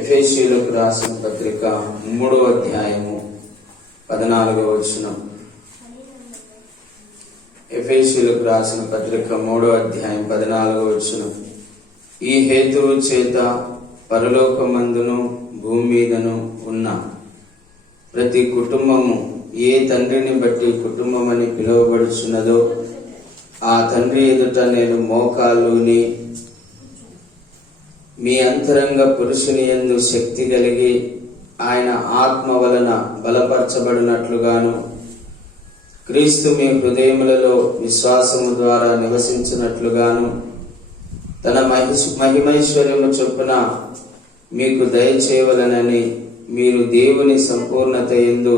ఎఫెసీయులకు రాసిన పత్రిక 3వ అధ్యాయము 14వ వచనం. ఎఫెసీయులకు రాసిన పత్రిక 3వ అధ్యాయం 14వ వచనం. ఈ హేతువు చేత పరలోకమందును భూమి మీదను ఉన్న ప్రతి కుటుంబము ఏ తండ్రిని బట్టి కుటుంబమని పిలువబడుచున్నదో ఆ తండ్రి ఎదుట నేను మోకాలుని మీ అంతరంగ పురుషుని యందు శక్తి కలిగి ఆయన ఆత్మ వలన బలపరచబడినట్లుగాను క్రీస్తు మీ హృదయములలో విశ్వాసము ద్వారా నివసించినట్లుగాను తన మహిమైశ్వర్యము చొప్పున మీకు దయచేయవలనని మీరు దేవుని సంపూర్ణత యందు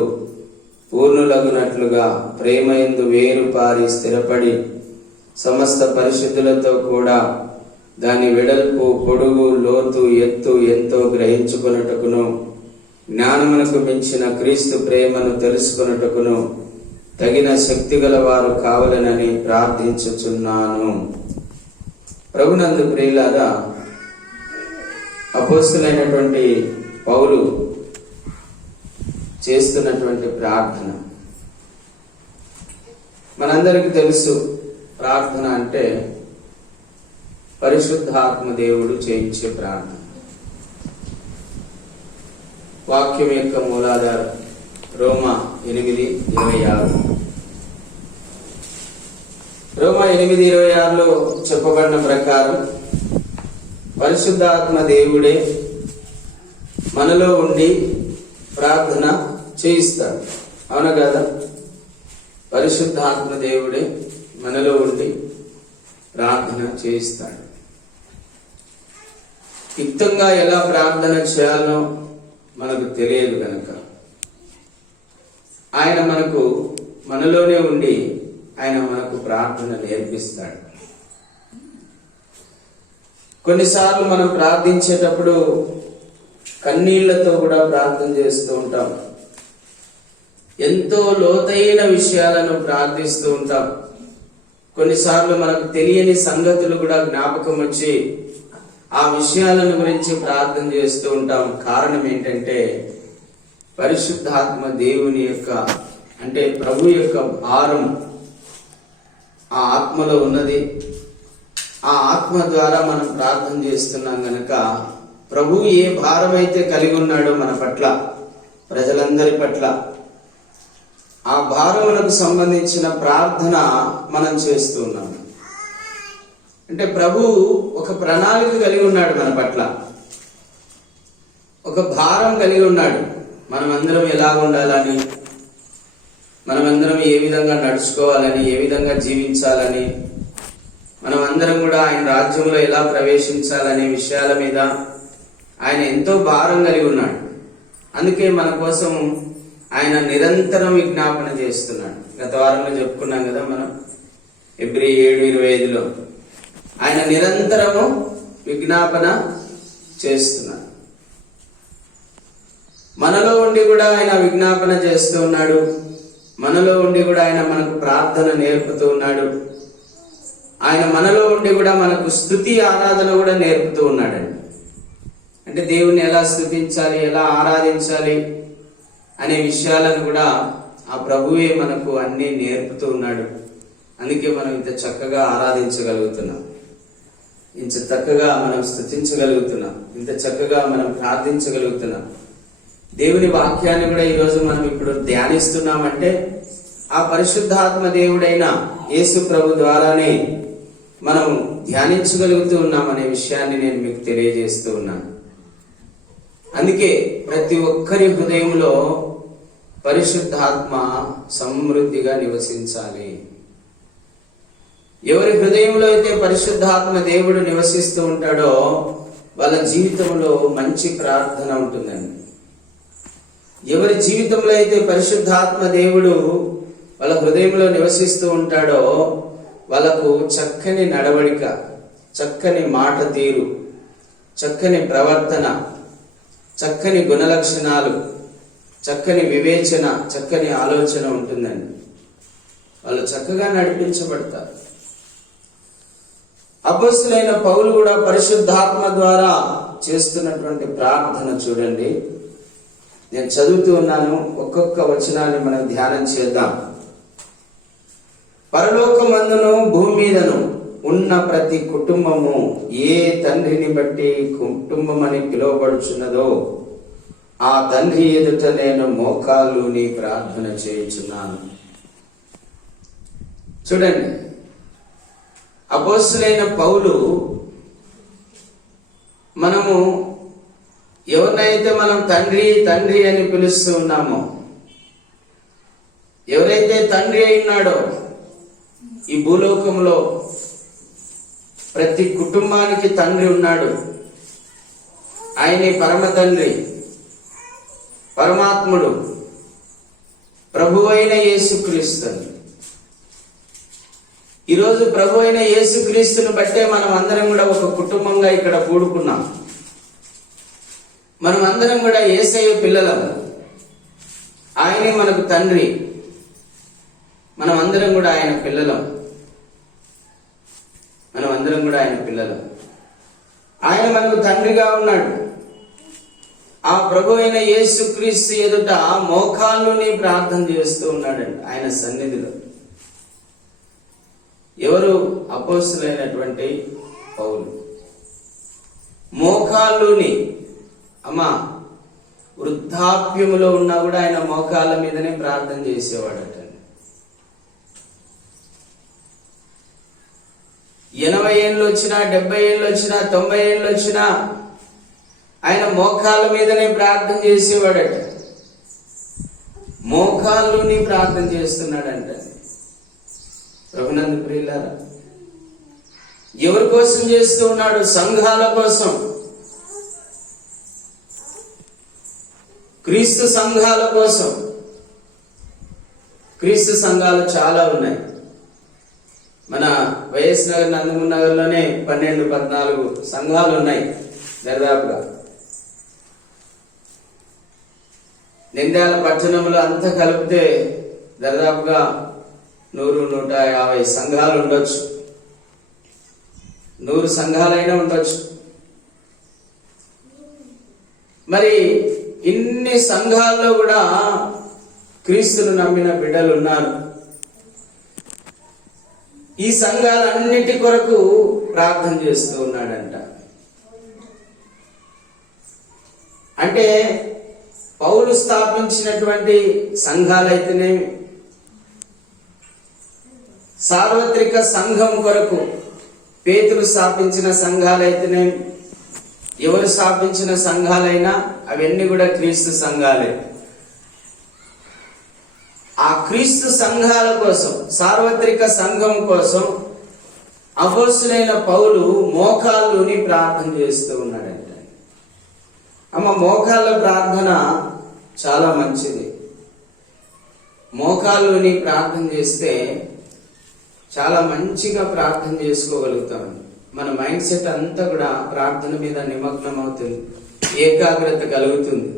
పూర్ణులగునట్లుగా ప్రేమ యందు వేరుపారి స్థిరపడి సమస్త పరిశుద్ధులతో కూడా దాని వెడల్పు, పొడుగు, లోతు, ఎత్తు ఎంతో గ్రహించుకొనుటకును జ్ఞానమునకు మించిన క్రీస్తు ప్రేమను తెలుసుకొనుటకును తగిన శక్తి గల వారు కావాలనని ప్రార్థించుచున్నాను. ప్రభునందు ప్రియులారా, అపోస్తలుడైనటువంటి పౌలు చేస్తున్నటువంటి ప్రార్థన మనందరికీ తెలుసు. ప్రార్థన అంటే పరిశుద్ధాత్మ దేవుడు చేయించే ప్రార్థన. వాక్యం యొక్క మూలాధారం రోమా 8:26. రోమా 8:26లో చెప్పబడిన ప్రకారం పరిశుద్ధాత్మ దేవుడే మనలో ఉండి ప్రార్థన చేయిస్తాడు. అవునా కదా? పరిశుద్ధాత్మ దేవుడే మనలో ఉండి ప్రార్థన చేయిస్తాడు. యుక్తంగా ఎలా ప్రార్థన చేయాలో మనకు తెలియదు కనుక ఆయన మనలోనే ఉండి ఆయన మనకు ప్రార్థన నేర్పిస్తాడు. కొన్నిసార్లు మనం ప్రార్థించేటప్పుడు కన్నీళ్లతో కూడా ప్రార్థన చేస్తూ ఉంటాం. ఎంతో లోతైన విషయాలను ప్రార్థిస్తూ ఉంటాం. కొన్నిసార్లు మనకు తెలియని సంగతులు కూడా జ్ఞాపకం వచ్చి ఆ విషయాలను గురించి ప్రార్థన చేస్తూ ఉంటాం. కారణం ఏంటంటే పరిశుద్ధాత్మ దేవుని యొక్క అంటే ప్రభు యొక్క భారం ఆ ఆత్మలో ఉన్నది. ఆ ఆత్మ ద్వారా మనం ప్రార్థన చేస్తున్నాం గనక ప్రభు ఏ భారం అయితే కలిగి ఉన్నాడో మన పట్ల, ప్రజలందరి పట్ల, ఆ భారములకు సంబంధించిన ప్రార్థన మనం చేస్తూ ఉన్నాం. అంటే ప్రభు ఒక ప్రణాళిక కలిగి ఉన్నాడు మన పట్ల, ఒక భారం కలిగి ఉన్నాడు. మనమందరం ఎలా ఉండాలని, మనమందరం ఏ విధంగా నడుచుకోవాలని, ఏ విధంగా జీవించాలని, మనమందరం కూడా ఆయన రాజ్యంలో ఎలా ప్రవేశించాలనే విషయాల మీద ఆయన ఎంతో భారం కలిగి ఉన్నాడు. అందుకే మన కోసం ఆయన నిరంతరం విజ్ఞాపన చేస్తున్నాడు. గత వారంలో చెప్పుకున్నాం కదా మనం, Hebrew 7:25లో ఆయన నిరంతరము విజ్ఞాపన చేస్తున్నాడు. మనలో ఉండి కూడా ఆయన విజ్ఞాపన చేస్తూ ఉన్నాడు. మనలో ఉండి కూడా ఆయన మనకు ప్రార్థన నేర్పుతూ ఉన్నాడు. ఆయన మనలో ఉండి కూడా మనకు స్తుతి ఆరాధన కూడా నేర్పుతూ ఉన్నాడండి. అంటే దేవుణ్ణి ఎలా స్తుతించాలి, ఎలా ఆరాధించాలి అనే విషయాలను కూడా ఆ ప్రభువే మనకు అన్ని నేర్పుతూ ఉన్నాడు. అందుకే మనం ఇంత చక్కగా ఆరాధించగలుగుతున్నాం, ఇంత చక్కగా మనం స్తుతించగలుగుతున్నాం, ఇంత చక్కగా మనం ప్రార్థించగలుగుతున్నాం. దేవుని వాక్యాన్ని కూడా ఈరోజు మనం ఇప్పుడు ధ్యానిస్తున్నామంటే ఆ పరిశుద్ధాత్మ దేవుడైన యేసు ప్రభు ద్వారానే మనం ధ్యానించగలుగుతూ ఉన్నాం అనే విషయాన్ని నేను మీకు తెలియజేస్తూ ఉన్నాను. అందుకే ప్రతి ఒక్కరి హృదయంలో పరిశుద్ధాత్మ సమృద్ధిగా నివసించాలి. ఎవరి హృదయంలో అయితే పరిశుద్ధాత్మ దేవుడు నివసిస్తూ ఉంటాడో వాళ్ళ జీవితంలో మంచి ప్రార్థన ఉంటుందండి. ఎవరి జీవితంలో అయితే పరిశుద్ధాత్మ దేవుడు వాళ్ళ హృదయంలో నివసిస్తూ ఉంటాడో వాళ్ళకు చక్కని నడవడిక, చక్కని మాట తీరు, చక్కని ప్రవర్తన, చక్కని గుణలక్షణాలు, చక్కని వివేచన, చక్కని ఆలోచన ఉంటుందండి. వాళ్ళు చక్కగా నడిపించబడతారు. అపోస్తలుడైన పౌలు కూడా పరిశుద్ధాత్మ ద్వారా చేస్తున్నటువంటి ప్రార్థన చూడండి. నేను చదువుతూ ఉన్నాను, ఒక్కొక్క వచనాన్ని మనం ధ్యానం చేద్దాం. పరలోకమందును భూమి మీదను ఉన్న ప్రతి కుటుంబము ఏ తండ్రిని బట్టి కుటుంబం అని పిలువబడుచున్నదో ఆ తండ్రి ఎదుట నేను మోకాళ్ళుని ప్రార్థన చేయుచున్నాను. చూడండి, అపోస్తలుడైన పౌలు మనము ఎవరినైతే మనం తండ్రి తండ్రి అని పిలుస్తూ ఉన్నామో, ఎవరైతే తండ్రి అయినాడో ఈ భూలోకంలో ప్రతి కుటుంబానికి తండ్రి ఉన్నాడు. ఆయనే పరమ తండ్రి, పరమాత్ముడు, ప్రభు అయిన యేసుక్రీస్తు. ఈరోజు ప్రభు అయిన యేసుక్రీస్తుని బట్టే మనం అందరం కూడా ఒక కుటుంబంగా ఇక్కడ కూడుకున్నాం. మనం అందరం కూడా యేసయ్య పిల్లలం. ఆయనే మనకు తండ్రి, మనం అందరం కూడా ఆయన పిల్లలం. మనం అందరం కూడా ఆయన పిల్లలం. ఆయన మనకు తండ్రిగా ఉన్నాడు. ఆ ప్రభు అయిన యేసుక్రీస్తు ఎదుట మోకాళ్ళుని ప్రార్థన చేస్తూ ఉన్నాడండి ఆయన సన్నిధిలో. ఎవరు? అపోస్తలుడైనటువంటి పౌలు. మోకాళ్ళుని, అమ్మా, వృద్ధాప్యములో ఉన్నా కూడా ఆయన మోకాళ్ళ మీదనే ప్రార్థన చేసేవాడట. 80 ఏళ్ళు వచ్చినా, 70 ఏళ్ళు వచ్చినా, 90 ఏళ్ళు వచ్చినా ఆయన మోకాళ్ళ మీదనే ప్రార్థన చేసేవాడట. మోకాళ్ళుని ప్రార్థన చేస్తున్నాడంట. ప్రభునందు ప్రియులారా, ఎవరి కోసం చేస్తూ ఉన్నాడు? సంఘాల కోసం, క్రీస్తు సంఘాల కోసం. క్రీస్తు సంఘాలు చాలా ఉన్నాయి. మన వైఎస్ నగర్, నందమూరి నగర్లోనే 12-14 సంఘాలు ఉన్నాయి దాదాపుగా. నింద్యాల పట్టణంలో అంతా కలిపితే దాదాపుగా 100-150 సంఘాలు ఉండొచ్చు. 100 సంఘాలైనా ఉండొచ్చు. మరి ఇన్ని సంఘాల్లో కూడా క్రీస్తును నమ్మిన బిడ్డలు ఉన్నారు. ఈ సంఘాలన్నిటి కొరకు ప్రార్థన చేస్తూ ఉన్నాడంట. అంటే పౌలు స్థాపించినటువంటి సంఘాలైతేనే, సార్వత్రిక సంఘం కొరకు పేతురు స్థాపించిన సంఘాలైతేనే, ఎవరు స్థాపించిన సంఘాలైనా అవన్నీ కూడా క్రీస్తు సంఘాలే. ఆ క్రీస్తు సంఘాల కోసం, సార్వత్రిక సంఘం కోసం అపోస్తలుడైన పౌలు మోకాళ్ళుని ప్రార్థన చేస్తూ ఉన్నాడంట. అమ్మ, మోకాళ్ళ ప్రార్థన చాలా మంచిది. మోకాళ్ళుని ప్రార్థన చేస్తే చాలా మంచిగా ప్రార్థన చేసుకోగలుగుతాం. మన మైండ్ సెట్ అంతా కూడా ప్రార్థన మీద నిమగ్నం అవుతుంది, ఏకాగ్రత కలుగుతుంది.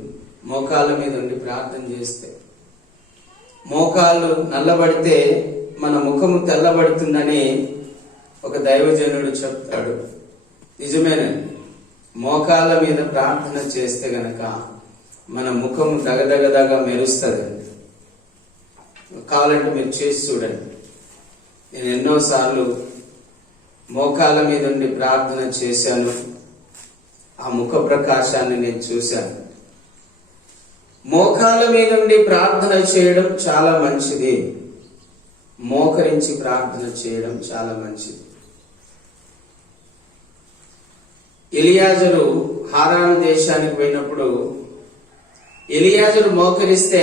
మోకాళ్ళ మీద ఉండి ప్రార్థన చేస్తే, మోకాళ్ళు నల్లబడితే మన ముఖము తెల్లబడుతుందని ఒక దైవజనుడు చెప్తాడు. నిజమేనండి. మోకాళ్ళ మీద ప్రార్థన చేస్తే గనక మన ముఖము దగదగదగా మెరుస్తుందండి. కావాలంటే మీరు చేసి చూడండి. నేను ఎన్నోసార్లు మోకాళ్ళ మీద ఉండి ప్రార్థన చేశాను. ఆ ముఖ ప్రకాశాన్ని నేను చూశాను. మోకాళ్ళ మీద ఉండి ప్రార్థన చేయడం చాలా మంచిది. మోకరించి ప్రార్థన చేయడం చాలా మంచిది. ఎలియాజరు హారాను దేశానికి పోయినప్పుడు ఎలియాజరు మోకరిస్తే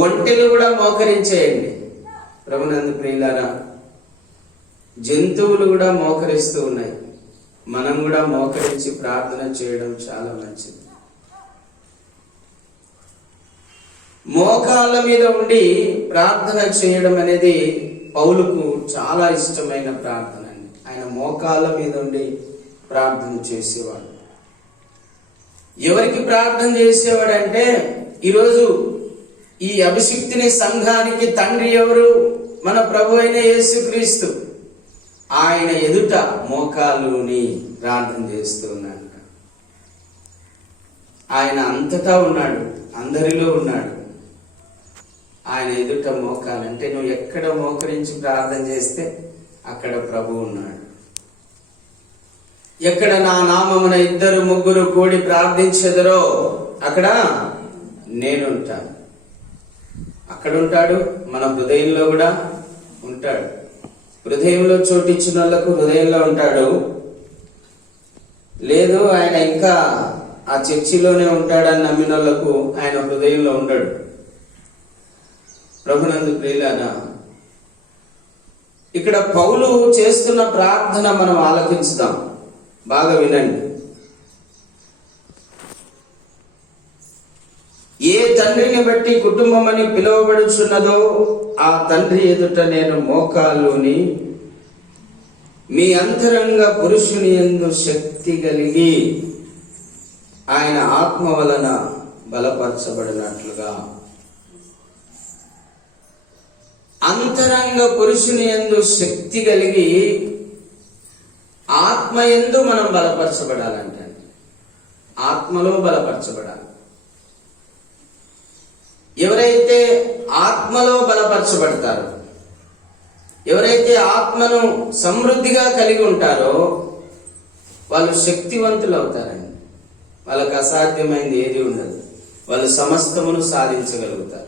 ఒంటెలు కూడా మోకరించేయండి. ప్రభునందు ప్రియులారా, జంతువులు కూడా మోకరిస్తూ ఉన్నాయి. మనం కూడా మోకరించి ప్రార్థన చేయడం చాలా మంచిది. మోకాళ్ళ మీద ఉండి ప్రార్థన చేయడం అనేది పౌలుకు చాలా ఇష్టమైన ప్రార్థన అండి. ఆయన మోకాళ్ళ మీద ఉండి ప్రార్థన చేసేవాడు. ఎవరికి ప్రార్థన చేసేవాడంటే, ఈరోజు ఈ అభిషిక్తుని సంఘానికి తండ్రి ఎవరు? మన ప్రభు అయిన యేసుక్రీస్తు. ఆయన ఎదుట మోకాళ్ళుని ప్రార్థన చేస్తూ ఉన్నాడు. ఆయన అంతటా ఉన్నాడు, అందరిలో ఉన్నాడు. ఆయన ఎదుట మోకాలంటే నువ్వు ఎక్కడ మోకరించి ప్రార్థన చేస్తే అక్కడ ప్రభు ఉన్నాడు. ఎక్కడ నా నామమున 2-3 కూడి ప్రార్థించెదరో అక్కడ నేనుంటాను. అక్కడ ఉంటాడు, మన హృదయంలో కూడా ఉంటాడు. హృదయంలో చోటిచ్చిన వాళ్ళకు హృదయంలో ఉంటాడు. లేదు ఆయన ఇంకా ఆ చర్చిలోనే ఉంటాడని నమ్మిన వాళ్ళకు ఆయన హృదయంలో ఉండడు. ప్రభునందు ప్రియులారా, ఇక్కడ పౌలు చేస్తున్న ప్రార్థన మనం ఆలకించుదాం, బాగా వినండి. ఏ తండ్రిని బట్టి కుటుంబమని పిలువబడుచున్నదో ఆ తండ్రి ఎదుట నేను మోకాళ్ళుని మీ అంతరంగ పురుషుని యందు శక్తి కలిగి ఆయన ఆత్మ వలన బలపరచబడినట్లుగా. అంతరంగ పురుషుని యందు శక్తి కలిగి ఆత్మ యందు మనం బలపరచబడాలంటే ఆత్మలో బలపరచబడాలి. ఎవరైతే ఆత్మలో బలపరచబడతారో, ఎవరైతే ఆత్మను సమృద్ధిగా కలిగి ఉంటారో వాళ్ళు శక్తివంతులు అవుతారండి. వాళ్ళకి అసాధ్యమైంది ఏది ఉండదు. వాళ్ళు సమస్తమును సాధించగలుగుతారు.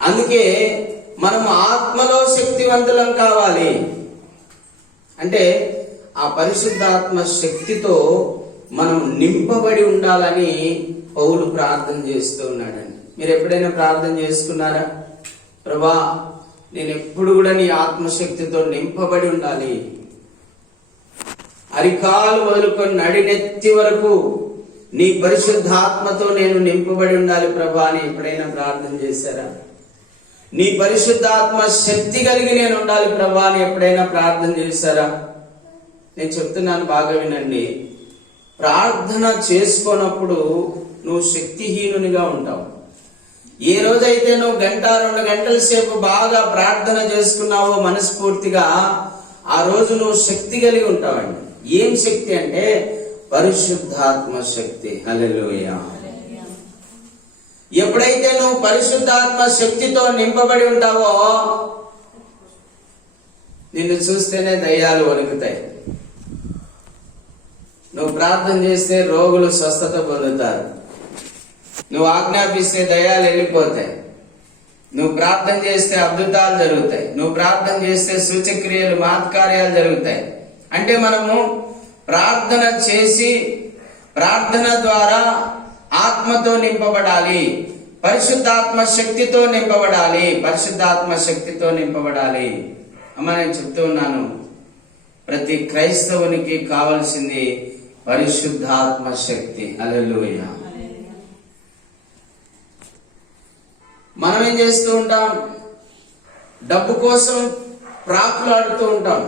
అందుకే మనం ఆత్మలో శక్తివంతులం కావాలి. అంటే ఆ పరిశుద్ధాత్మ శక్తితో మనం నింపబడి ఉండాలని పౌలు ప్రార్థన చేస్తూ ఉన్నాడండి. మీరు ఎప్పుడైనా ప్రార్థన చేసుకున్నారా? ప్రభా, నేను ఎప్పుడు కూడా నీ ఆత్మశక్తితో నింపబడి ఉండాలి, అరికాలు మొదలుకొని నడినెత్తి వరకు నీ పరిశుద్ధాత్మతో నేను నింపబడి ఉండాలి ప్రభా అని ఎప్పుడైనా ప్రార్థన చేశారా? నీ పరిశుద్ధాత్మ శక్తి కలిగి నేను ఉండాలి ప్రభా అని ఎప్పుడైనా ప్రార్థన చేశారా? నేను చెప్తున్నాను, బాగా వినండి. ప్రార్థన చేసుకోనప్పుడు నువ్వు శక్తిహీనునిగా ఉంటావు. ఏ రోజైతే నువ్వు 1-2 గంటల సేపు బాగా ప్రార్థన చేసుకున్నావో మనస్ఫూర్తిగా, ఆ రోజు నువ్వు శక్తి కలిగి ఉంటావండి. ఏం శక్తి అంటే పరిశుద్ధాత్మ శక్తి. హల్లెలూయా. ఎప్పుడైతే నువ్వు పరిశుద్ధాత్మ శక్తితో నింపబడి ఉంటావో నిన్ను చూస్తేనే దయ్యాలు వణుకుతాయి. నువ్వు ప్రార్థన చేస్తే రోగులు స్వస్థత పొందుతారు. నువ్వు ఆజ్ఞాపిస్తే దయ్యాలు వెళ్ళిపోతాయి. నువ్వు ప్రార్థన చేస్తే అద్భుతాలు జరుగుతాయి. నువ్వు ప్రార్థన చేస్తే సూచక్రియలు, మహత్కార్యాలు జరుగుతాయి. అంటే మనము ప్రార్థన చేసి ప్రార్థన ద్వారా ఆత్మతో నింపబడాలి, పరిశుద్ధాత్మ శక్తితో నింపబడాలి, పరిశుద్ధాత్మ శక్తితో నింపబడాలి. అమ్మ, నేను చెప్తూ ఉన్నాను, ప్రతి క్రైస్తవునికి కావలసింది పరిశుద్ధాత్మ శక్తి. హల్లెలూయా. మనం ఏం చేస్తూ ఉంటాం? డబ్బు కోసం ప్రాకులాడుతూ ఉంటాం.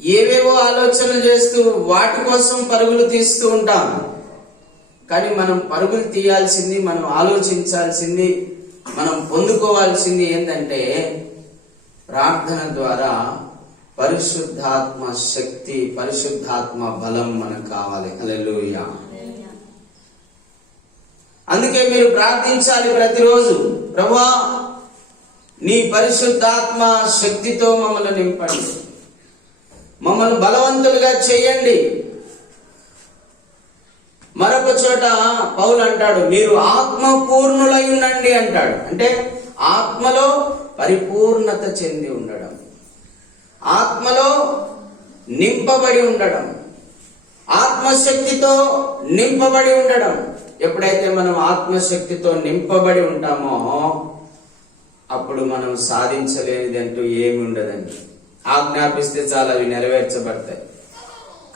ఏవేవో ఆలోచనలు చేస్తూ వాటి కోసం పరుగులు తీస్తూ ఉంటాం. కానీ మనం పరుగులు తీయాల్సింది, మనం ఆలోచించాల్సింది, మనం పొందుకోవాల్సింది ఏంటంటే ప్రార్థన ద్వారా పరిశుద్ధాత్మ శక్తి, పరిశుద్ధాత్మ బలం మనకు కావాలి. హల్లెలూయా. అందుకే మీరు ప్రార్థించాలి ప్రతిరోజు, ప్రభువా నీ పరిశుద్ధాత్మ శక్తితో మమ్మల్ని నింపండి, మమ్మల్ని బలవంతులుగా చేయండి. మరొక చోట పౌలు అంటాడు, మీరు ఆత్మ పూర్ణులై ఉండండి అంటాడు. అంటే ఆత్మలో పరిపూర్ణత చెంది ఉండడం, ఆత్మలో నింపబడి ఉండడం, ఆత్మశక్తితో నింపబడి ఉండడం. ఎప్పుడైతే మనం ఆత్మశక్తితో నింపబడి ఉంటామో అప్పుడు మనం సాధించలేనిది అంటూ ఏమి ఉండదండి. ఆజ్ఞాపిస్తే చాలా అవి నెరవేర్చబడతాయి.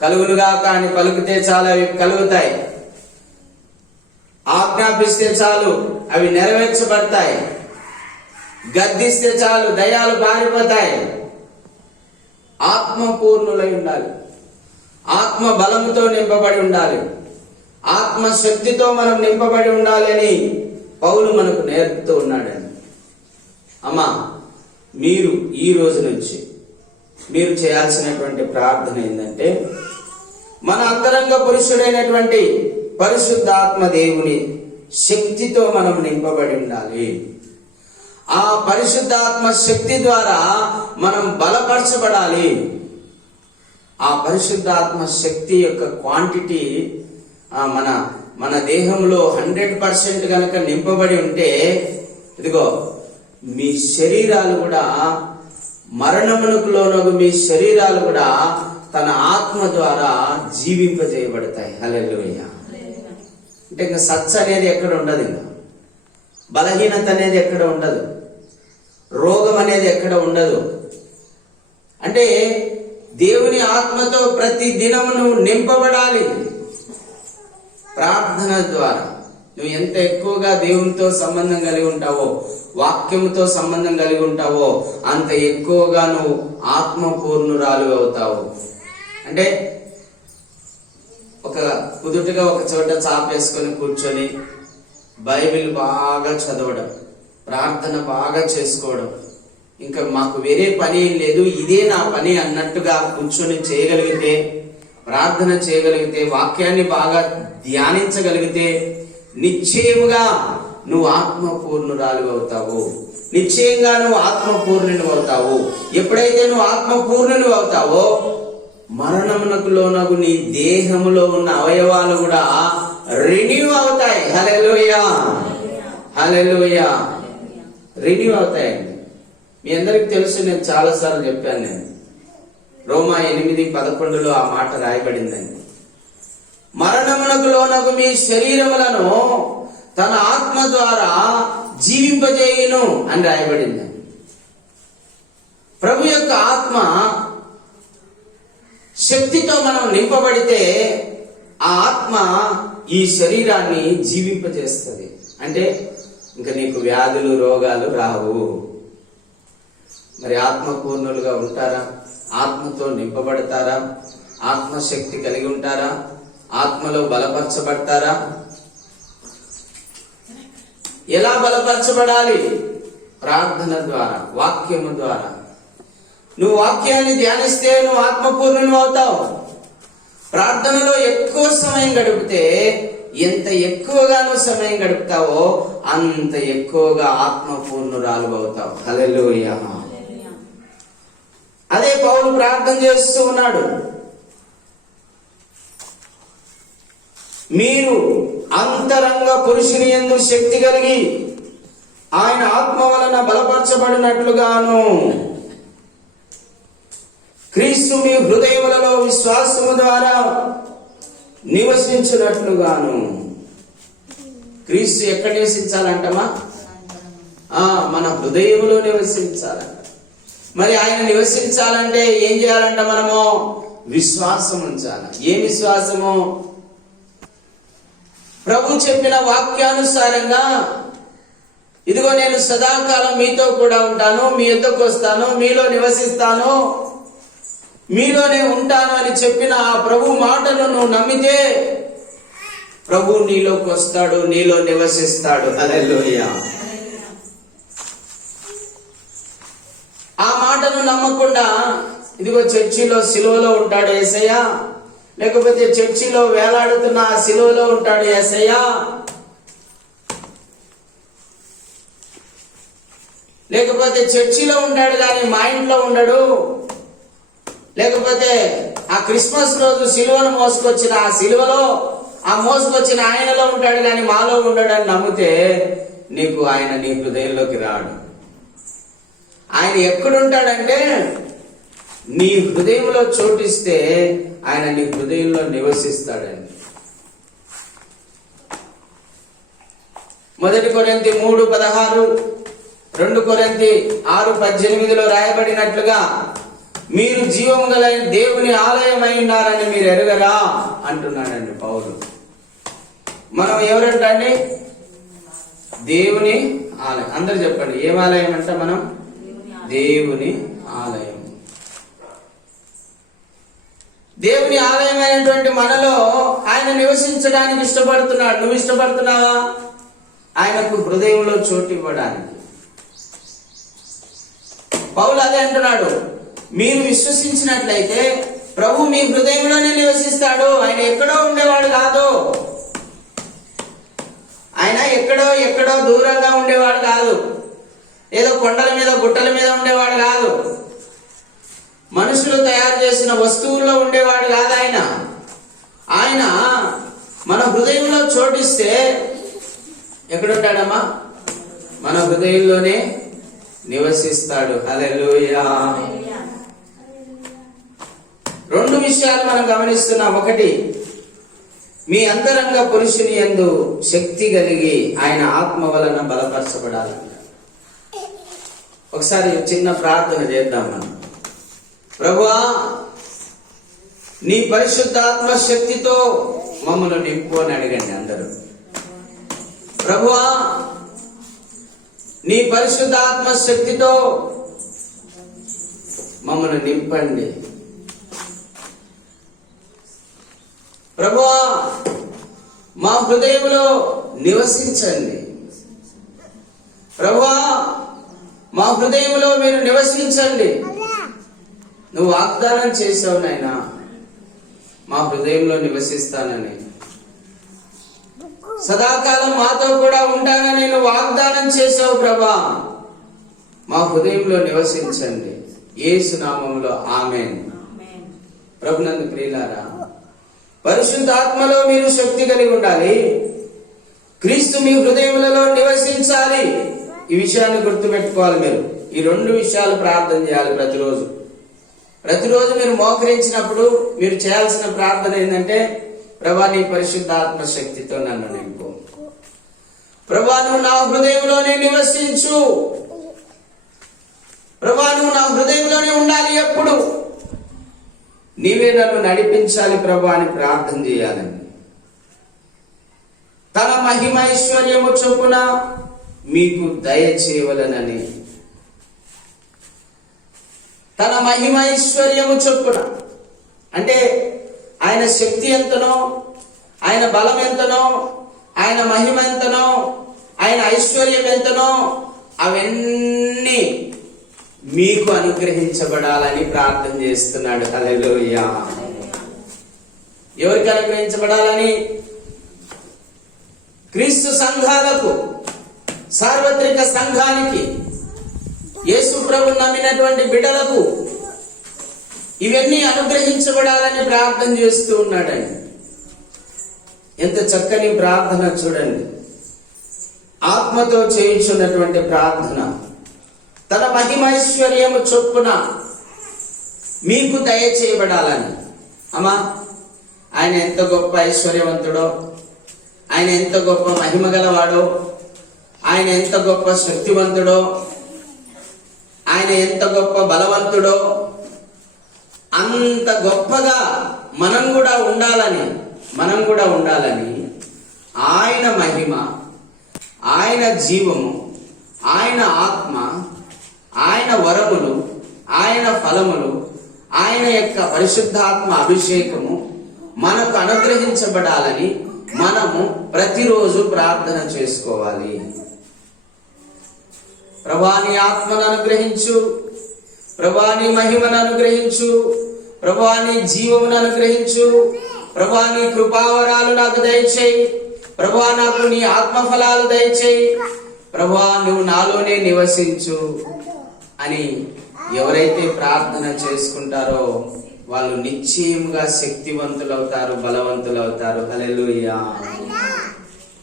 కలుగులుగా కానీ పలుకుతే చాలా అవి కలుగుతాయి. ఆజ్ఞాపిస్తే చాలు అవి నెరవేర్చబడతాయి. గద్దిస్తే చాలు దయ్యాలు పారిపోతాయి. ఆత్మ పూర్ణులై ఉండాలి, ఆత్మ బలంతో నింపబడి ఉండాలి, ఆత్మ శక్తితో మనం నింపబడి ఉండాలి అని పౌలు మనకు నేర్పుతూ ఉన్నాడండి. అమ్మా, మీరు ఈ రోజు నుంచి మీరు చేయాల్సినటువంటి ప్రార్థన ఏంటంటే, మన అంతరంగ పురుషుడైనటువంటి పరిశుద్ధాత్మ దేవుని శక్తితో మనం నింపబడి ఉండాలి. ఆ పరిశుద్ధాత్మ శక్తి ద్వారా మనం బలపరచబడాలి. ఆ పరిశుద్ధాత్మ శక్తి యొక్క క్వాంటిటీ మన దేహంలో 100% కనుక నింపబడి ఉంటే, ఇదిగో మీ శరీరాలు కూడా, మరణమునకు లోనగు మీ శరీరాలు కూడా తన ఆత్మ ద్వారా జీవింపజేయబడతాయి. హల్లెలూయా. అంటే ఇంకా సత్స అనేది ఎక్కడ ఉండదు, ఇంకా బలహీనత అనేది ఎక్కడ ఉండదు, రోగం అనేది ఎక్కడ ఉండదు. అంటే దేవుని ఆత్మతో ప్రతి దినము నువ్వు నింపబడాలి. ప్రార్థన ద్వారా నువ్వు ఎంత ఎక్కువగా దేవునితో సంబంధం కలిగి ఉంటావో, వాక్యముతో సంబంధం కలిగి ఉంటావో, అంత ఎక్కువగా నువ్వు ఆత్మపూర్ణురాలు అవుతావు. అంటే కుదుటగా ఒక చోట చాపేసుకొని కూర్చొని బైబిల్ బాగా చదవడం, ప్రార్థన బాగా చేసుకోవడం, ఇంకా మాకు వేరే పని ఏం లేదు, ఇదే నా పని అన్నట్టుగా కూర్చొని చేయగలిగితే, ప్రార్థన చేయగలిగితే, వాక్యాన్ని బాగా ధ్యానించగలిగితే నిశ్చయముగా నువ్వు ఆత్మపూర్ణురాలు అవుతావు. నిశ్చయంగా నువ్వు ఆత్మపూర్ణుని అవుతావు. ఎప్పుడైతే నువ్వు ఆత్మపూర్ణుని అవుతావో, మరణమునకు లోనగు నీ దేహములో ఉన్న అవయవాలు కూడా రెన్యూ అవుతాయి. హల్లెలూయా, హల్లెలూయా. రెన్యూ అవుతాయండి. మీ అందరికి తెలుసు, నేను చాలాసార్లు చెప్పాను. నేను రోమా 8:11 ఆ మాట రాయబడిందండి. మరణమునకు లోనగు మీ శరీరములను తన ఆత్మ ద్వారా జీవింపజేయును అని రాయబడిందండి. ప్రభు యొక్క ఆత్మ శక్తితో మనం నింపబడితే ఆ ఆత్మ ఈ శరీరాన్ని జీవింపజేస్తుంది. అంటే ఇంకా నీకు వ్యాధులు, రోగాలు రావు. మరి ఆత్మపూర్ణులుగా ఉంటారా? ఆత్మతో నింపబడతారా? ఆత్మశక్తి కలిగి ఉంటారా? ఆత్మలో బలపరచబడతారా? ఎలా బలపరచబడాలి? ప్రార్థన ద్వారా, వాక్యము ద్వారా. నువ్వు వాక్యాన్ని ధ్యానిస్తే నువ్వు ఆత్మపూర్ణులు అవుతావు. ప్రార్థనలో ఎక్కువ సమయం గడిపితే, ఎంత ఎక్కువగా నువ్వు సమయం గడుపుతావో అంత ఎక్కువగా ఆత్మపూర్ణురాలు అవుతావు. హల్లెలూయా. అదే పౌలు ప్రార్థన చేస్తూ ఉన్నాడు. మీరు అంతరంగ పురుషుని యందు శక్తి కలిగి ఆయన ఆత్మ వలన బలపరచబడినట్లుగాను, క్రీస్తు మీ హృదయములలో విశ్వాసము ద్వారా నివసించినట్లుగాను. క్రీస్తు ఎక్కడ నివసించాలంటమా? మన హృదయములో నివసించాలంట. మరి ఆయన నివసించాలంటే ఏం చేయాలంట? మనము విశ్వాసం ఉంచాలి. ఏ విశ్వాసము? ప్రభు చెప్పిన వాక్యానుసారంగా, ఇదిగో నేను సదాకాలం మీతో కూడా ఉంటాను, మీ యొద్దకు వస్తాను, మీలో నివసిస్తాను, మీలోనే ఉంటాను అని చెప్పిన ఆ ప్రభు మాటను నువ్వు నమ్మితే ప్రభు నీలోకి వస్తాడు, నీలో నివసిస్తాడు. హల్లెలూయా. ఆ మాటను నమ్మకుండా, ఇదిగో చర్చిలో సిలువలో ఉంటాడు యేసయ్య, లేకపోతే చర్చిలో వేలాడుతున్న ఆ సిలువలో ఉంటాడు యేసయ్య, లేకపోతే చర్చిలో ఉంటాడు కానీ మా ఇంట్లో ఉండడు, లేకపోతే ఆ క్రిస్మస్ రోజు సిలువను మోసుకొచ్చిన ఆ సిలువలో, ఆ మోసుకొచ్చిన ఆయనలో ఉంటాడు కానీ మాలో ఉండడు అని నమ్మితే నీకు ఆయన నీ హృదయంలోకి రాడు. ఆయన ఎక్కడుంటాడంటే నీ హృదయంలో చోటిస్తే ఆయన నీ హృదయంలో నివసిస్తాడండి. 1 కొరింథీ 3:16, 2 కొరింథీ 6:18 రాయబడినట్లుగా మీరు జీవము గల దేవుని ఆలయమై ఉన్నారని మీరు ఎరుగరా అంటున్నాడండి పౌలు. మనం ఎవరంటండి? దేవుని ఆలయం. అందరు చెప్పండి, ఏం ఆలయం అంట? మనం దేవుని ఆలయం. దేవుని ఆలయమైనటువంటి మనలో ఆయన నివసించడానికి ఇష్టపడుతున్నాడు. నువ్వు ఇష్టపడుతున్నావా? ఆయనకు హృదయంలో చోటు ఇవ్వడానికి. పౌలు అదే అంటున్నాడు, మీరు విశ్వసించినట్లయితే ప్రభు మీ హృదయంలోనే నివసిస్తాడు. ఆయన ఎక్కడో ఉండేవాడు కాదు. ఆయన ఎక్కడో దూరంగా ఉండేవాడు కాదు. ఏదో కొండల మీద గుట్టల మీద ఉండేవాడు కాదు. మనుషులు తయారు చేసిన వస్తువుల్లో ఉండేవాడు కాదు. ఆయన మన హృదయంలో చోటిస్తే ఎక్కడుంటాడమ్మా? మన హృదయంలోనే నివసిస్తాడు. హల్లెలూయా. రెండు విషయాలు మనం గమనిస్తున్నాం. ఒకటి, మీ అంతరంగ పురుషుని యందు శక్తి కలిగి ఆయన ఆత్మ వలన బలపరచబడాలి. ఒకసారి చిన్న ప్రార్థన చేద్దాం మనం. ప్రభువా, నీ పరిశుద్ధాత్మ శక్తితో మమ్మల్ని నింపు అని అడగండి అందరూ. ప్రభువా, నీ పరిశుద్ధాత్మ శక్తితో మమ్మల్ని నింపండి. ప్రభువా, మా హృదయంలో నివసించండి. ప్రభువా, మా హృదయంలో మీరు నివసించండి. నువ్వు వాగ్దానం చేసావు నాయనా, మా హృదయంలో నివసిస్తానని. సదాకాలం మాతో కూడా ఉంటానని నువ్వు వాగ్దానం చేసావు ప్రభా. మా హృదయంలో నివసించండి. యేసు నామములో ఆమేన్. ప్రభునందు ప్రియులారా, పరిశుద్ధాత్మలో మీరు శక్తి కలిగి ఉండాలి. క్రీస్తు మీ హృదయములలో నివసించాలి. ఈ విషయాన్ని గుర్తుపెట్టుకోవాలి. మీరు ఈ రెండు విషయాలు ప్రార్థన చేయాలి ప్రతిరోజు మీరు మోకరించినప్పుడు మీరు చేయాల్సిన ప్రార్థన ఏంటంటే, ప్రభా నీ పరిశుద్ధాత్మ శక్తితో నన్ను నింపు. ప్రభా నువ్వు నా హృదయంలోనే నివసించు. ప్రభా నువ్వు నా హృదయంలోనే ఉండాలి. ఎప్పుడు నీవే నన్ను నడిపించాలి ప్రభా అని ప్రార్థన చేయాలని. తన మహిమైశ్వర్యము చొప్పున మీకు దయ చేయవలనని. తన మహిమైశ్వర్యము చొప్పున అంటే ఆయన శక్తి ఎంతనో, ఆయన బలం ఎంతనో, ఆయన మహిమ ఎంతనో, ఆయన ఐశ్వర్యం ఎంతనో అవన్నీ మీకు అనుగ్రహించబడాలని ప్రార్థన చేస్తున్నాడు. హల్లెలూయా. ఎవరికి అనుగ్రహించబడాలని? క్రీస్తు సంఘాలకు, సార్వత్రిక సంఘానికి, యేసు ప్రభు నమ్మినటువంటి బిడ్డలకు ఇవన్నీ అనుగ్రహించబడాలని ప్రార్థన చేస్తూ ఉన్నాడండి. ఎంత చక్కని ప్రార్థన చూడండి. ఆత్మతో చేయించున్నటువంటి ప్రార్థన. తన మహిమైశ్వర్యము చొప్పున మీకు దయచేయబడాలని. అమ్మా, ఆయన ఎంత గొప్ప ఐశ్వర్యవంతుడో, ఆయన ఎంత గొప్ప మహిమ గలవాడో, ఆయన ఎంత గొప్ప శక్తివంతుడో, ఆయన ఎంత గొప్ప బలవంతుడో, అంత గొప్పగా మనం కూడా ఉండాలని ఆయన మహిమ, ఆయన జీవము, ఆయన ఆత్మ, ఆయన వరములు, ఆయన ఫలములు, ఆయన యొక్క పరిశుద్ధాత్మ అభిషేకము మనకు అనుగ్రహించబడాలని మనము ప్రతిరోజు ప్రార్థన చేసుకోవాలి. ప్రభువా నీ ఆత్మను అనుగ్రహించు, ప్రభువా నీ మహిమను అనుగ్రహించు, ప్రభువా నీ జీవమును అనుగ్రహించు, ప్రభువా నీ కృపావరాలు నాకు దయచేయి, ప్రభువా నాకు నీ ఆత్మఫలాలు దయచేయి, ప్రభువా నువ్వు నాలోనే నివసించు అని ఎవరైతే ప్రార్థన చేసుకుంటారో వాళ్ళు నిశ్చయముగా శక్తివంతులవుతారు, బలవంతులవుతారు. హల్లెలూయా.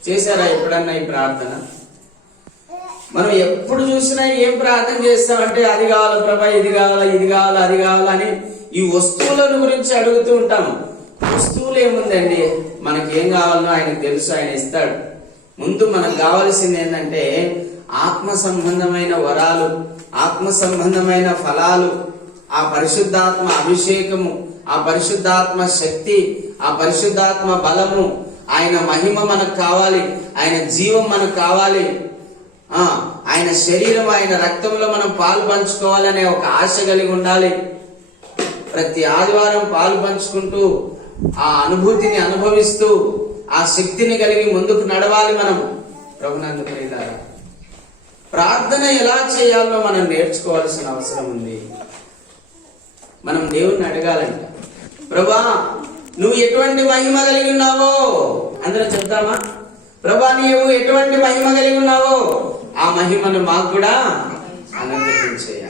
చేశారా ఎప్పుడన్నా ఈ ప్రార్థన? మనం ఎప్పుడు చూసినా ఏం ప్రార్థన చేస్తామంటే, అది కావాలి ప్రభా, ఇది కావాలా, ఇది కావాలా, అది కావాలని ఈ వస్తువులను గురించి అడుగుతూ ఉంటాము. వస్తువులు ఏముందండి, మనకి ఏం కావాలనో ఆయనకు తెలుసు, ఆయన ఇస్తాడు. ముందు మనకు కావాల్సింది ఏంటంటే ఆత్మ సంబంధమైన వరాలు, ఆత్మ సంబంధమైన ఫలాలు, ఆ పరిశుద్ధాత్మ అభిషేకము, ఆ పరిశుద్ధాత్మ శక్తి, ఆ పరిశుద్ధాత్మ బలము, ఆయన మహిమ మనకు కావాలి, ఆయన జీవం మనకు కావాలి, ఆయన శరీరం, ఆయన రక్తంలో మనం పాలు పంచుకోవాలనే ఒక ఆశ కలిగి ఉండాలి. ప్రతి ఆదివారం పాలు పంచుకుంటూ ఆ అనుభూతిని అనుభవిస్తూ ఆ శక్తిని కలిగి ముందుకు నడవాలి. మనం ప్రభునందు ప్రియులారా, ప్రార్థన ఎలా చేయాలో మనం నేర్చుకోవాల్సిన అవసరం ఉంది. మనం దేవుణ్ణి అడగాలంట, ప్రభా నువ్వు ఎటువంటి మహిమ కలిగి ఉన్నావో. అందరం చెప్తామా? ప్రభా నీవు ఎటువంటి మహిమ కలిగి ఉన్నావో ఆ మహిమను మాకు కూడా అనుగ్రహించేయ.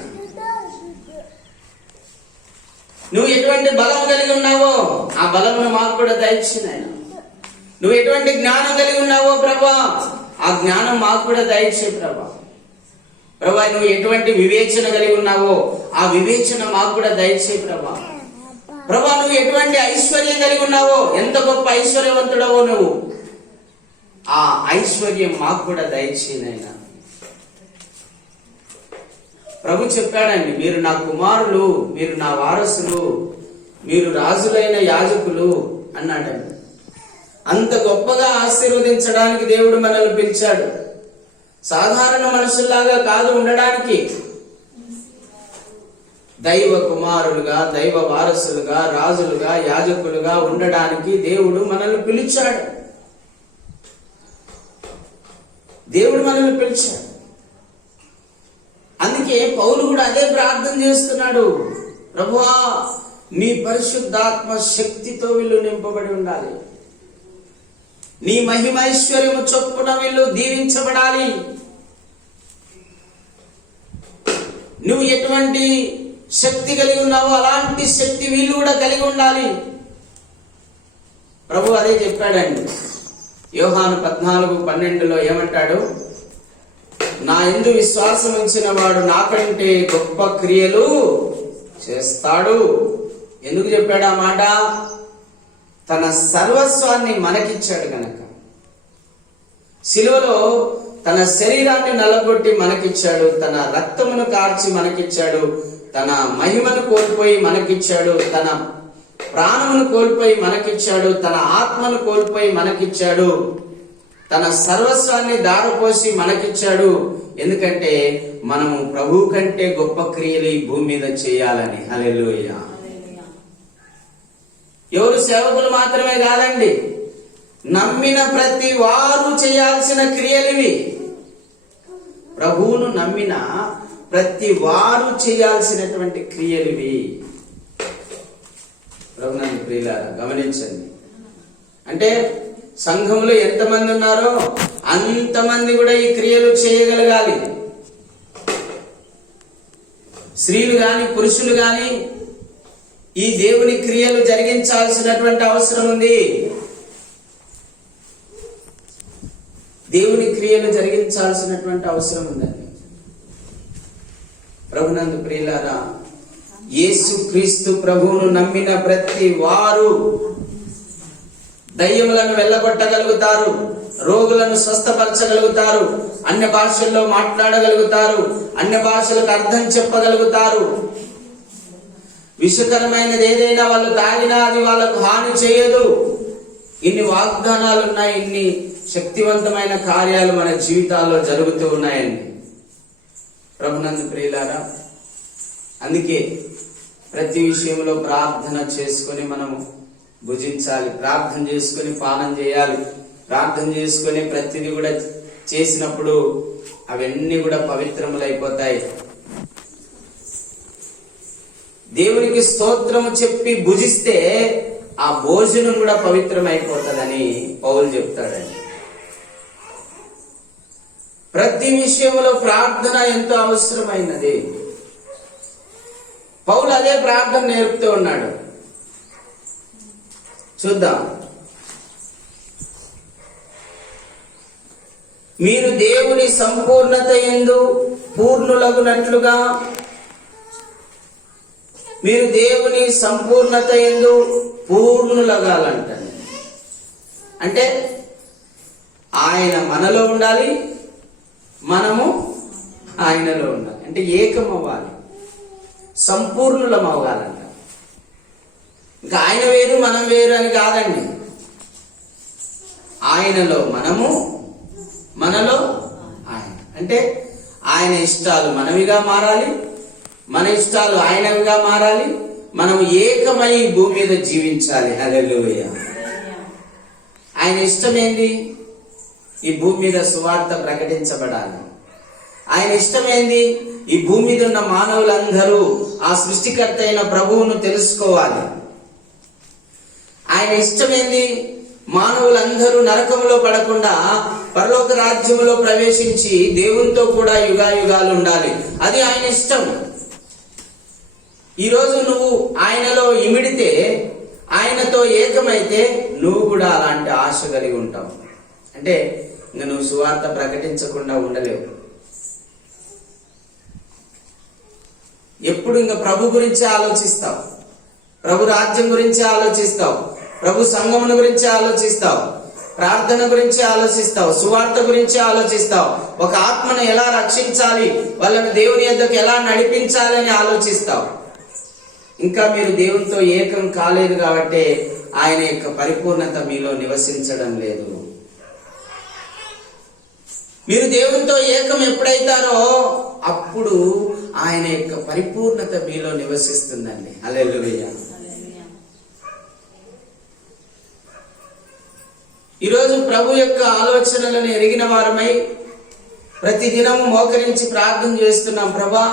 నువ్వు ఎటువంటి బలం కలిగి ఉన్నావో ఆ బలమును మాకు కూడా దయచేయ్. నువ్వు ఎటువంటి జ్ఞానం కలిగి ఉన్నావో ప్రభా ఆ జ్ఞానం మాకు కూడా దయచేయి ప్రభా. ప్రభా నువ్వు ఎటువంటి వివేచన కలిగి ఉన్నావో ఆ వివేచన మాకు కూడా దయచేయి ప్రభా. ప్రభా నువ్వు ఎటువంటి ఐశ్వర్యం కలిగి ఉన్నావో, ఎంత గొప్ప ఐశ్వర్యవంతుడవో నువ్వు, ఆ ఐశ్వర్యం మాకు కూడా దయచేయనైనా. ప్రభు చెప్పాడండి, మీరు నా కుమారులు, మీరు నా వారసులు, మీరు రాజులైన యాజకులు అన్నాడండి. అంత గొప్పగా ఆశీర్వదించడానికి దేవుడు మనల్ని పిలిచాడు. సాధారణ మనుషుల్లాగా కాదు ఉండడానికి. దైవ కుమారులుగా, దైవ వారసులుగా, రాజులుగా, యాజకులుగా ఉండడానికి దేవుడు మనల్ని పిలిచాడు. దేవుడు మనల్ని పిలిచాడు. అందుకే పౌలు కూడా అదే ప్రార్థన చేస్తున్నాడు, ప్రభువా నీ పరిశుద్ధాత్మ శక్తితో వీళ్ళు నింపబడి ఉండాలి, నీ మహిమైశ్వర్యము చొప్పున వీళ్ళు దీవించబడాలి. నువ్వు ఎటువంటి శక్తి కలిగి ఉన్నావో అలాంటి శక్తి వీళ్ళు కూడా కలిగి ఉండాలి. ప్రభు అదే చెప్పాడండి. యోహాను 14:12 ఏమంటాడు? నా యందు విశ్వాసం ఉంచిన వాడు నాకంటే గొప్ప క్రియలు చేస్తాడు. ఎందుకు చెప్పాడు ఆ మాట? తన సర్వస్వాన్ని మనకిచ్చాడు గనక. శిలువలో తన శరీరాన్ని నలగొట్టి మనకిచ్చాడు, తన రక్తమును కార్చి మనకిచ్చాడు, తన మహిమను కోల్పోయి మనకిచ్చాడు, తన ప్రాణమును కోల్పోయి మనకిచ్చాడు, తన ఆత్మను కోల్పోయి మనకిచ్చాడు, తన సర్వస్వాన్ని దారపోసి మనకిచ్చాడు. ఎందుకంటే మనము ప్రభు కంటే గొప్ప క్రియలు ఈ భూమి మీద చేయాలని. హల్లెలూయా. ఎవరు సేవకులు మాత్రమే కాదండి, నమ్మిన ప్రతి వారు చేయాల్సిన క్రియలివి. ప్రభువును నమ్మిన ప్రతి వారు చేయాల్సినటువంటి క్రియలివి. ప్రభునందు ప్రియులారా గమనించండి. అంటే సంఘంలో ఎంతమంది ఉన్నారో అంతమంది కూడా ఈ క్రియలు చేయగలగాలి. స్త్రీలు గాని పురుషులు గాని ఈ దేవుని క్రియలు జరిగించాల్సినటువంటి అవసరం ఉంది. దేవుని క్రియలు జరిగించాల్సినటువంటి అవసరం ఉందండి. ప్రభునందు ప్రియులారా, యేసు క్రీస్తు ప్రభువును నమ్మిన ప్రతి వారు దయ్యములను వెళ్ళగొట్టగలుగుతారు, రోగులను స్వస్థపరచగలుగుతారు, అన్య భాషల్లో మాట్లాడగలుగుతారు, అన్య భాషలకు అర్థం చెప్పగలుగుతారు. విషకరమైనది ఏదైనా వాళ్ళు తాగినా అది వాళ్ళకు హాని చేయదు. ఇన్ని వాగ్దానాలు ఉన్నాయి, ఇన్ని శక్తివంతమైన కార్యాలు మన జీవితాల్లో జరుగుతూ ఉన్నాయండి. ప్రభునందు ప్రియులారా, అందుకే ప్రతి విషయంలో ప్రార్థన చేసుకొని మనము భుజించాలి, ప్రార్థన చేసుకొని పానం చేయాలి. ప్రార్థన చేసుకొని ప్రతిదీ కూడా చేసినప్పుడు అవన్నీ కూడా పవిత్రములైపోతాయి. దేవునికి స్తోత్రము చెప్పి భుజిస్తే ఆ భోజనం కూడా పవిత్రమైపోతుందని పౌలు చెప్తాడండి. ప్రతి విషయంలో ప్రార్థన ఎంతో అవసరమైనది. పౌలు అదే ప్రార్థన నేర్పుతూ ఉన్నాడు. చూద్దాం. మీరు దేవుని సంపూర్ణత యందు పూర్ణులగునట్లుగా, మీరు దేవుని సంపూర్ణత యందు పూర్ణులగాలంట. అంటే ఆయన మనలో ఉండాలి, మనము ఆయనలో ఉండాలి. అంటే ఏకమవ్వాలి, సంపూర్ణులం అవ్వాలంట. ఇంకా ఆయన వేరు మనం వేరు అని కాదండి. ఆయనలో మనము, మనలో ఆయన. అంటే ఆయన ఇష్టాలు మనవిగా మారాలి, మన ఇష్టాలు ఆయనవిగా మారాలి. మనం ఏకమై భూమి మీద జీవించాలి. హల్లెలూయా. ఆయన ఇష్టం ఏంది? ఈ భూమి మీద సువార్త ప్రకటించబడాలి. ఆయన ఇష్టం ఏంది? ఈ భూమి మీద ఉన్న మానవులందరూ ఆ సృష్టికర్త అయిన ప్రభువును తెలుసుకోవాలి. ఆయన ఇష్టమేంది? మానవులందరూ నరకంలో పడకుండా పరలోక రాజ్యంలో ప్రవేశించి దేవునితో కూడా యుగాయుగాలు ఉండాలి. అది ఆయన ఇష్టం. ఈరోజు నువ్వు ఆయనలో ఇమిడితే, ఆయనతో ఏకమైతే నువ్వు కూడా అలాంటి ఆశ కలిగి ఉంటావు. అంటే ఇంక నువ్వు సువార్త ప్రకటించకుండా ఉండలేవు. ఎప్పుడు ఇంకా ప్రభు గురించి ఆలోచిస్తావు, ప్రభు రాజ్యం గురించి ఆలోచిస్తావు, ప్రభు సంఘమును గురించి ఆలోచిస్తావు, ప్రార్థన గురించి ఆలోచిస్తావు, సువార్త గురించి ఆలోచిస్తావు, ఒక ఆత్మను ఎలా రక్షించాలి, వాళ్ళని దేవుని యొద్దకు ఎలా నడిపించాలని ఆలోచిస్తావు. ఇంకా మీరు దేవునితో ఏకం కాలేదు కాబట్టి ఆయన యొక్క పరిపూర్ణత మీలో నివసించడం లేదు. మీరు దేవునితో ఏకం ఎప్పుడైతారో అప్పుడు ఆయన యొక్క పరిపూర్ణత మీలో నివసిస్తుందండి. హల్లెలూయా. ఈరోజు ప్రభు యొక్క ఆలోచనలను ఎరిగిన వారమై ప్రతి దినము మోకరించి ప్రార్థన చేస్తున్నాం. ప్రభా,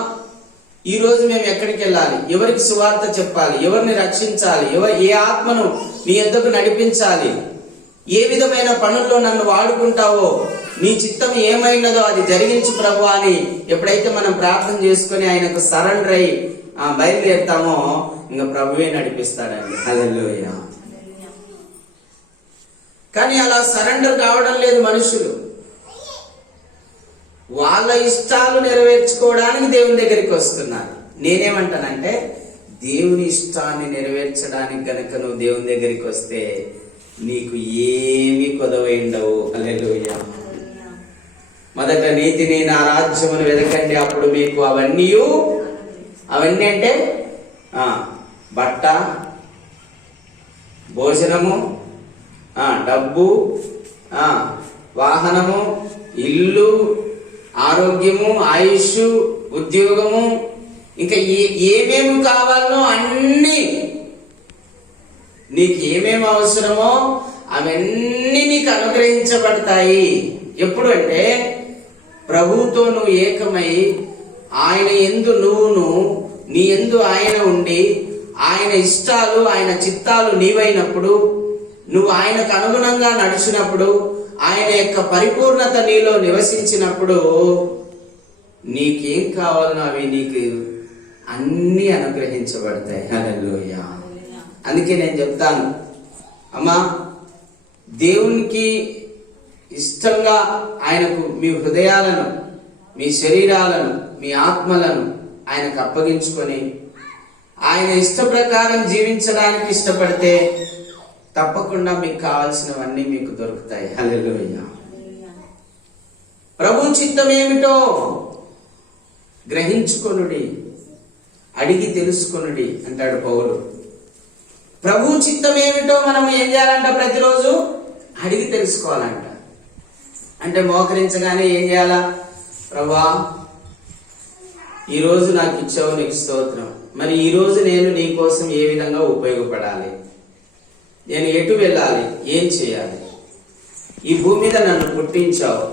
ఈ రోజు మేము ఎక్కడికి వెళ్ళాలి, ఎవరికి సువార్త చెప్పాలి, ఎవరిని రక్షించాలి, ఏ ఆత్మను నీ యొద్దకు నడిపించాలి, ఏ విధమైన పనుల్లో నన్ను వాడుకుంటావో, నీ చిత్తం ఏమైనదో అది జరిగించు ప్రభు అని ఎప్పుడైతే మనం ప్రార్థన చేసుకుని ఆయనకు సరెండర్ అయి బయలుదేరుతామో ఇంకా ప్రభువే నడిపిస్తాడండి. హల్లెలూయా. కానీ అలా సరెండర్ కావడం లేదు మనుషులు. వాళ్ళ ఇష్టాలు నెరవేర్చుకోవడానికి దేవుని దగ్గరికి వస్తున్నారు. నేనేమంటానంటే, దేవుని ఇష్టాన్ని నెరవేర్చడానికి గనక నువ్వు దేవుని దగ్గరికి వస్తే నీకు ఏమీ కొదవై ఉండవు. హల్లెలూయా. మొదట నీతిని నా రాజ్యమును వెదకండి, అప్పుడు మీకు అవన్నీ అంటే బట్ట, భోజనము, డబ్బు, వాహనము, ఇల్లు, ఆరోగ్యము, ఆయుష్, ఉద్యోగము, ఇంకా ఏమేమి కావాలనో అన్ని, నీకు ఏమేమి అవసరమో అవన్నీ నీకు అనుగ్రహించబడతాయి. ఎప్పుడు అంటే ప్రభువుతో నువ్వు ఏకమై ఆయన యందు నువ్వును, నీ యందు ఆయన ఉండి ఆయన ఇష్టాలు ఆయన చిత్తాలు నీవైనప్పుడు, నువ్వు ఆయనకు అనుగుణంగా నడిచినప్పుడు, ఆయన యొక్క పరిపూర్ణత నీలో నివసించినప్పుడు నీకేం కావాలనో అవి నీకు అన్ని అనుగ్రహించబడతాయి. హల్లెలూయా. అందుకే నేను చెప్తాను, అమ్మా, దేవునికి ఇష్టంగా ఆయనకు మీ హృదయాలను, మీ శరీరాలను, మీ ఆత్మలను ఆయనకు అప్పగించుకొని ఆయన ఇష్ట ప్రకారం జీవించడానికి ఇష్టపడితే తప్పకుండా మీకు కావాల్సినవన్నీ మీకు దొరుకుతాయి. హల్లెలూయా. ప్రభు చిత్తం ఏమిటో గ్రహించుకొనుడి, అడిగి తెలుసుకొనుడి అంటాడు పౌలు. ప్రభు చిత్తం ఏమిటో మనం ఏం చేయాలంట? ప్రతిరోజు అడిగి తెలుసుకోవాలంట. అంటే మోకరించగానే ఏం చేయాలా? ప్రభువా, ఈరోజు నాకు ఇచ్చావు, నీకు స్తోత్రం. మరి ఈరోజు నేను నీ కోసం ఏ విధంగా ఉపయోగపడాలి, నేను ఎటు వెళ్ళాలి, ఏం చేయాలి? ఈ భూమి మీద నన్ను పుట్టించావు,